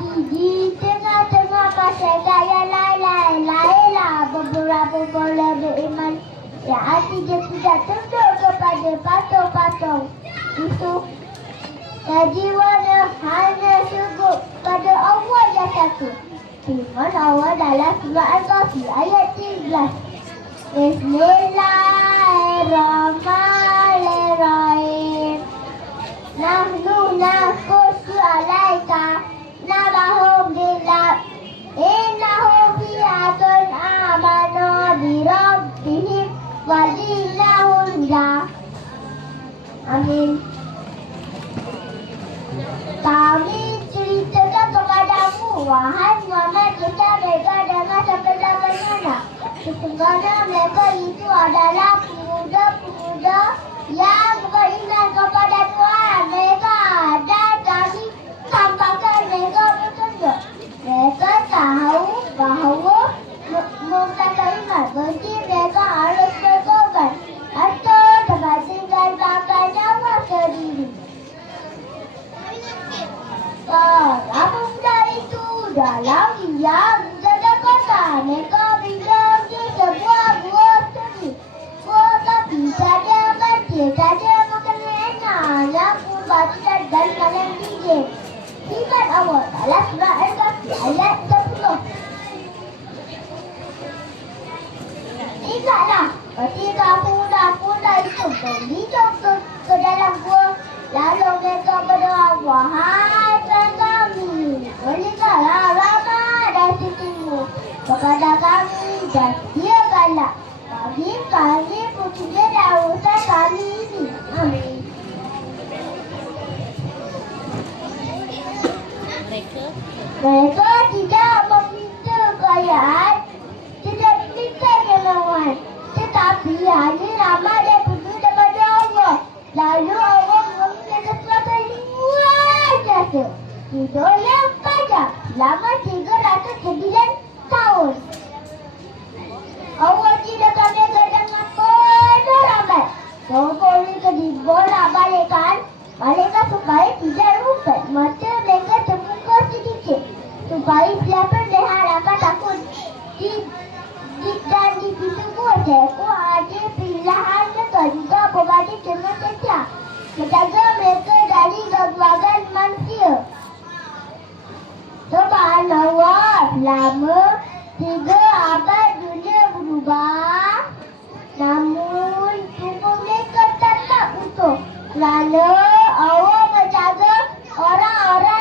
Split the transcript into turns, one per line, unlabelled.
Di tengah-tengah masyarakat yang lain-lain. Lainlah beberapa bola beriman Yang hatinya tidak tunduk kepada patung-patung. Itu dan jiwanya hanya sungguh pada Allah yang satu. Firman Allah dalam surah Al-Kahfi ayat 13 Bismillahirrahmanirrahim. Nahnu nakusu alaika Amin. Kami ceritakan kepadamu Wahai Muhammad kita mereka dengan sebagaimana Sesungguhnya mereka itu adalah pemuda-pemuda Yang beriman kepada Tuhan mereka Dan kami tampakkan mereka bertunjuk Mereka tahu bahawa Mereka iman Berarti mereka harus berkorban Atau terbatingkan pakai nyawa sendiri Para pemuda itu dalam diam menjaga kota. Mereka bilang di sebuah buah seni. Buah tapi saja banjir, saja makan enak. Yang pun batu dan dan kalian bijak. Firman Allah dalam surah Al-Kahfi ayat 10. Ingatlah ketika pemuda-pemuda itu berlindung ke, ke dalam gua Lalu mereka berdoa Wahai Tuhan kami Berikanlah rahmat dan sisimu Kepada kami dan sediakanlah Bagi kami putih dan usaha kami ini Amin
Mereka?
Tidak meminta kekayaan, tidak meminta kemewahan, tetapi hanya ramah dan penuh daripada Allah. Lalu Allah meminta sesuatu luar biasa. Tidur yang panjang. Selama 309 tahun. Allah tidakkan mereka dengan penuh rahmat. Tolong mereka dibolak balikkan. Balikkan supaya tidak rumput. Mata mereka terbuka sedikit. Supaya siapa lihat akan takut. Di, di, dan di pintu gua seekor ada pilihan mereka juga berbanding dengan setiap. Menjaga mereka dari gangguan manusia. Subhanallah, selama gambar namun tubuh mereka tetap utuh. Lalu